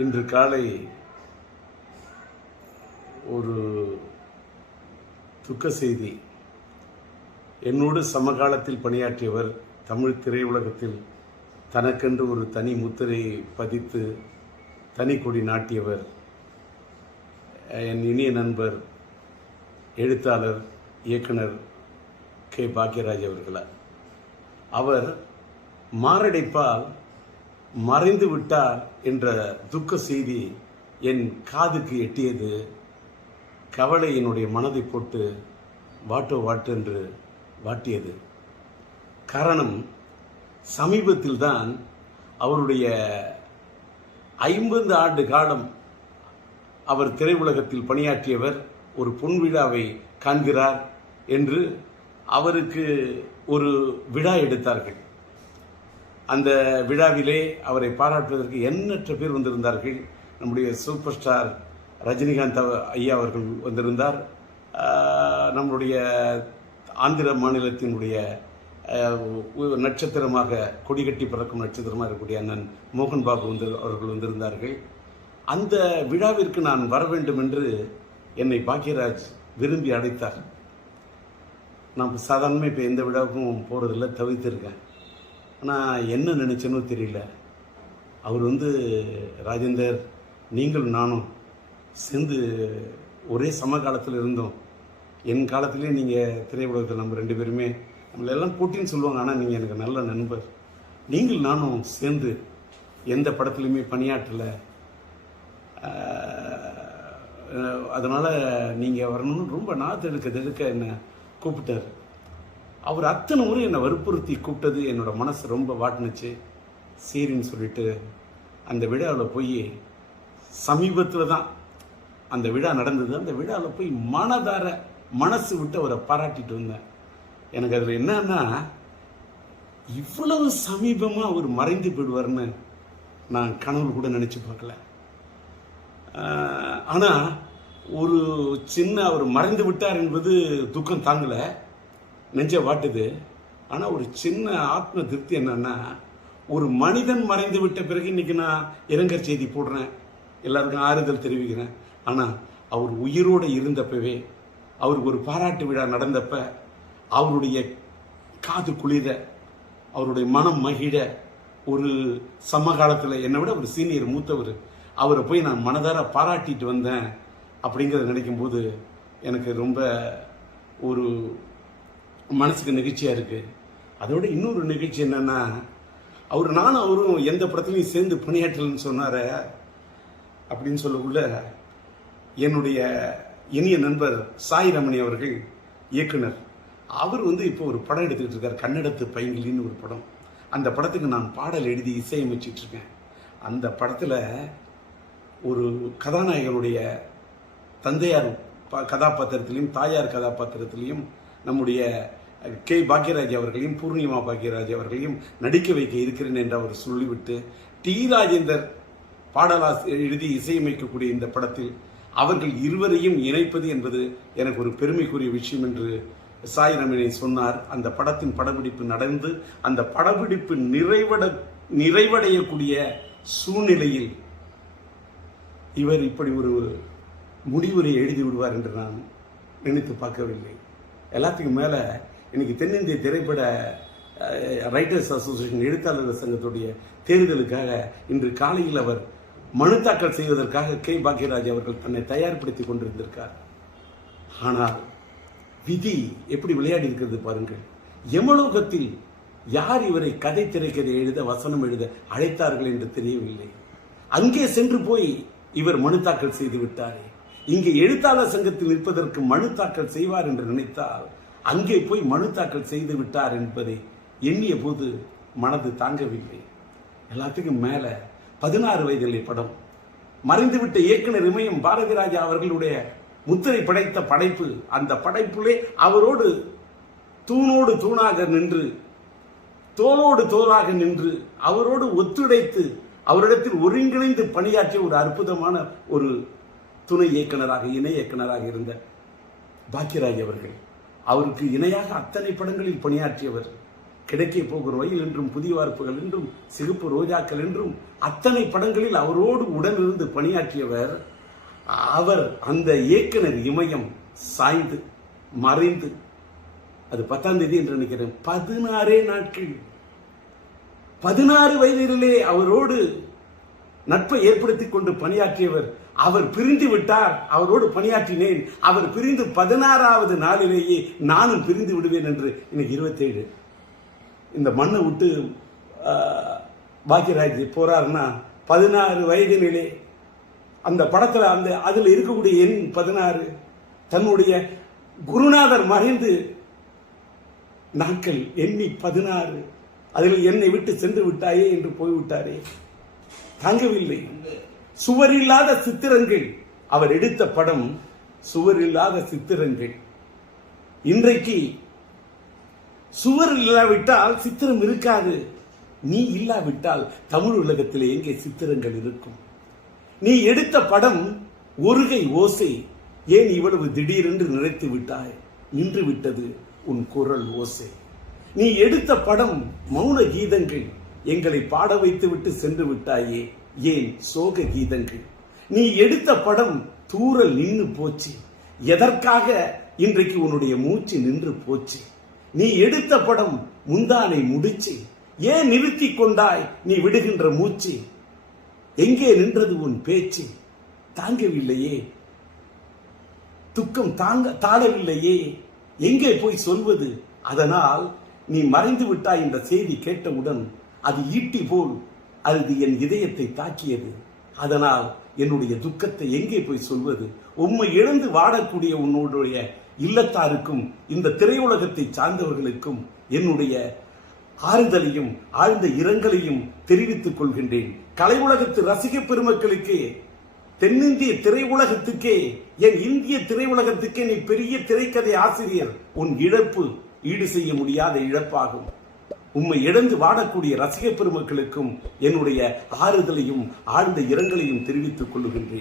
இன்று காலை ஒரு துக்க செய்தி. என்னோடு சமகாலத்தில் பணியாற்றியவர், தமிழ் திரையுலகத்தில் தனக்கென்று ஒரு தனி முத்திரை பதித்து தனி கொடி நாட்டியவர், என் இனிய நண்பர், எழுத்தாளர், இயக்குனர் கே. பாக்யராஜ் அவர்களார். அவர் மாரடைப்பால் மறைந்து விட்டார் என்ற துக்க செய்தி என் காதுக்கு எட்டியது. கவலை என்னுடைய மனதை போட்டு வாட்டு என்று வாட்டியது. காரணம், சமீபத்தில் தான் அவருடைய 50 ஆண்டு காலம் அவர் திரையுலகத்தில் பணியாற்றியவர் ஒரு பொன்விழாவை காண்கிறார் என்று அவருக்கு ஒரு விழா எடுத்தார்கள். அந்த விழாவிலே அவரை பாராட்டுவதற்கு எண்ணற்ற பேர் வந்திருந்தார்கள். நம்முடைய சூப்பர் ஸ்டார் ரஜினிகாந்த் ஐயா அவர்கள் வந்திருந்தார். நம்முடைய ஆந்திர மாநிலத்தினுடைய நட்சத்திரமாக, கொடிகட்டி பறக்கும் நட்சத்திரமாக இருக்கக்கூடிய அண்ணன் மோகன் பாபு அவர்கள் வந்திருந்தார்கள். அந்த விழாவிற்கு நான் வர வேண்டும் என்று என்னை பாக்யராஜ் விரும்பி அழைத்தார். நான் சாதாரணமாக இப்போ எந்த விழாவுக்கும் போகிறதில்ல, தவிர்த்திருக்கேன். ஆனால் என்ன நினச்சேனோ தெரியல. அவர் ராஜேந்தர், நீங்களும் நானும் சேர்ந்து ஒரே சமகாலத்தில் இருந்தோம். என் காலத்திலே நீங்கள் திரையுலகத்தில் நம்ம 2 பேருமே நம்மளெல்லாம் போட்டின்னு சொல்லுவாங்க. ஆனால் நீங்கள் எனக்கு நல்ல நண்பர். நீங்கள் நானும் சேர்ந்து எந்த படத்துலையுமே பணியாற்றலை. அதனால் நீங்கள் வரணும்னு ரொம்ப தெடுக்க என்னை கூப்பிட்டார். அவர் அத்தனை முறை என்னை வற்புறுத்தி கூப்பிட்டது என்னோட மனசு ரொம்ப வாட்டினுச்சு. சரின்னு சொல்லிட்டு அந்த விழாவில் போய், சமீபத்தில் தான் அந்த விழா நடந்தது, அந்த விழாவில் போய் மனசு விட்டு அவரை பாராட்டிட்டு வந்தேன். எனக்கு அதில் என்னன்னா, இவ்வளவு சமீபமாக அவர் மறைந்து போயிடுவார்னு நான் கனவு கூட நினச்சி பார்க்கல. ஆனால் ஒரு சின்ன அவர் மறைந்து விட்டார் என்பது துக்கம் தாங்கலை, நெஞ்ச வாட்டுது. ஆனால் ஒரு சின்ன ஆத்ம திருப்தி என்னன்னா, ஒரு மனிதன் மறைந்து விட்ட பிறகு இன்னைக்கு நான் இரங்கல் செய்தி போடுறேன், எல்லாருக்கும் ஆறுதல் தெரிவிக்கிறேன். ஆனால் அவர் உயிரோடு இருந்தப்பவே, அவருக்கு ஒரு பாராட்டு விழா நடந்தப்ப அவருடைய காது குளிர, அவருடைய மனம் மகிழ, ஒரு சமகாலத்தில் என்னை விட ஒரு சீனியர் மூத்தவர், அவரை போய் நான் மனதார பாராட்டிட்டு வந்தேன் அப்படிங்கிறத நினைக்கும் போது எனக்கு ரொம்ப ஒரு மனசுக்கு நெகிழ்ச்சியாக இருக்குது. அதோட இன்னொரு நிகழ்ச்சி என்னென்னா, நானும் அவரும் எந்த படத்துலையும் சேர்ந்து பணியாற்றலன்னு சொன்னார். அப்படின்னு சொல்லக்குள்ள என்னுடைய இனிய நண்பர் சாய் ரமணி அவர்கள், இயக்குனர், அவர் இப்போ ஒரு படம் எடுத்துக்கிட்டு இருக்கார், கன்னடத்து பைங்கிலின்னு ஒரு படம். அந்த படத்துக்கு நான் பாடல் எழுதி இசையமைச்சிட்டு இருக்கேன். அந்த படத்தில் ஒரு கதாநாயகனுடைய தந்தையார் கதாபாத்திரத்திலையும் தாயார் கதாபாத்திரத்திலையும் நம்முடைய கே. பாக்யராஜ் அவர்களையும் பூர்ணிமா பாக்யராஜ் அவர்களையும் நடிக்க வைக்க இருக்கிறேன் என்று அவர் சொல்லிவிட்டு, டி. ராஜேந்தர் எழுதி இசையமைக்கக்கூடிய இந்த படத்தில் அவர்கள் இருவரையும் இணைப்பது என்பது எனக்கு ஒரு பெருமைக்குரிய விஷயம் என்று சாய் ரமணி சொன்னார். அந்த படத்தின் படப்பிடிப்பு நடந்து அந்த படப்பிடிப்பு நிறைவடையக்கூடிய சூழ்நிலையில் இவர் இப்படி ஒரு முடிவுரை எழுதி விடுவார் என்று நான் நினைத்து பார்க்கவில்லை. எல்லாத்துக்கும் மேலே இன்னைக்கு தென்னிந்திய திரைப்பட ரைட்டர்ஸ் அசோசியேஷன், எழுத்தாளர் சங்கத்துடைய தேர்தலுக்காக இன்று காலையில் அவர் மனு தாக்கல் செய்வதற்காக கே. பாக்யராஜ் அவர்கள் தன்னை தயார்படுத்தி கொண்டிருந்திருக்கார். ஆனால் விதி எப்படி விளையாடி இருக்கிறது பாருங்கள். யமலோகத்தில் யார் இவரை கதை திரைக்கதை எழுத, வசனம் எழுத அழைத்தார்கள் என்று தெரியவில்லை. அங்கே சென்று போய் இவர் மனு தாக்கல் செய்து விட்டாரே. இங்கே எழுத்தாளர் சங்கத்தில் நிற்பதற்கு மனு தாக்கல் செய்வார் என்று நினைத்தால் அங்கே போய் மனு தாக்கல் செய்து விட்டார் என்பதை எண்ணிய போது மனது தாங்கவில்லை. எல்லாத்துக்கும் மேல 16 வயதிலே படம், மறைந்துவிட்ட இயக்குனர் இமயம் பாரதி ராஜா அவர்களுடைய முத்திரை படைத்த படைப்பு. அந்த படைப்புலே அவரோடு தூணோடு தூணாக நின்று, தோளோடு தோளாக நின்று, அவரோடு ஒத்துழைத்து, அவரிடத்தில் ஒருங்கிணைந்து பணியாற்றிய ஒரு அற்புதமான ஒரு துணை இயக்குனராக, இணை இயக்குனராக இருந்த பாக்யராஜ் அவர்கள், அவருக்கு இணையாக அத்தனை படங்களில் பணியாற்றியவர். கிடைக்கே போகிற ரயில் என்றும் புதிய வார்ப்புகள் என்றும் சிகப்பு ரோஜாக்கள் என்றும் அத்தனை படங்களில் அவரோடு உடனிருந்து பணியாற்றியவர். அவர் அந்த இயக்குனர் இமயம் சாய்ந்து மறைந்து, அது 10ஆம் தேதி என்று நினைக்கிறேன், 16 நாட்கள் 16 வயதிலே அவரோடு நட்பை ஏற்படுத்திக் கொண்டு பணியாற்றியவர். அவர் பிரிந்து விட்டார், அவரோடு பணியாற்றினேன். அவர் பிரிந்து 16வது நாளிலேயே நானும் பிரிந்து விடுவேன் என்று. இன்னைக்கு 27. இந்த மண்ணை விட்டு பாக்கியராஜ் போறாருன்னா 16 வயதினிலே அந்த படத்துல அதுல இருக்கக்கூடிய எண் 16. தன்னுடைய குருநாதர் மறைந்து நாட்கள் எண்ணி 16, அதில் என்னை விட்டு சென்று விட்டாயே என்று போய்விட்டாரே, தாங்கவில்லை. சுவரில்லாத சித்திரங்கள். அவர் எடுத்த படம் சுவரில்லாத சித்திரங்கள். இன்றைக்கு சுவர் இல்லாவிட்டால் சித்திரம் இருக்காது. நீ இல்லாவிட்டால் தமிழ் உலகத்தில் எங்கே சித்திரங்கள் இருக்கும்? நீ எடுத்த படம் ஒருகை ஓசை. ஏன் இவ்வளவு திடீரென்று நினைத்து விட்டாய்? நின்று விட்டது உன் குரல் ஓசை. நீ எடுத்த படம் மௌன கீதங்கள். எங்களை பாட வைத்து விட்டு சென்று விட்டாயே, ஏன் சோக கீதங்கள்? நீ எடுத்த படம் தூரல் நின்று போச்சு. எதற்காக இன்றைக்கு உன்னுடைய மூச்சு நின்று போச்சு? நீ எடுத்த படம் முந்தானை முடிச்சு. ஏன் நிறுத்தி கொண்டாய் நீ விடுகின்ற மூச்சு? எங்கே நின்றது உன் பேச்சு? தாங்கவில்லையே, துக்கம் தாழவில்லையே, எங்கே போய் சொல்வது? அதனால் நீ மறைந்து விட்டாய் என்ற செய்தி கேட்டவுடன் அது ஈட்டி போல் அது என் இதயத்தை தாக்கியது. அதனால் என்னுடைய துக்கத்தை எங்கே போய் சொல்வது? உம்மை இழந்து வாடக்கூடிய உன்னுடைய இல்லத்தாருக்கும் இந்த திரையுலகத்தை சார்ந்தவர்களுக்கும் என்னுடைய ஆறுதலையும் ஆழ்ந்த இரங்கலையும் தெரிவித்துக் கொள்கின்றேன். கலை உலகத்து ரசிக பெருமக்களுக்கு, தென்னிந்திய திரையுலகத்துக்கே, என் இந்திய திரையுலகத்துக்கே நீ பெரிய திரைக்கதை ஆசிரியர். உன் இழப்பு ஈடு செய்ய முடியாத இழப்பாகும். உம்மை இழந்து வாடக்கூடிய ரசிக பெருமக்களுக்கும் என்னுடைய ஆறுதலையும் ஆழ்ந்த இரங்கலையும் தெரிவித்துக் கொள்ளுகின்றேன்.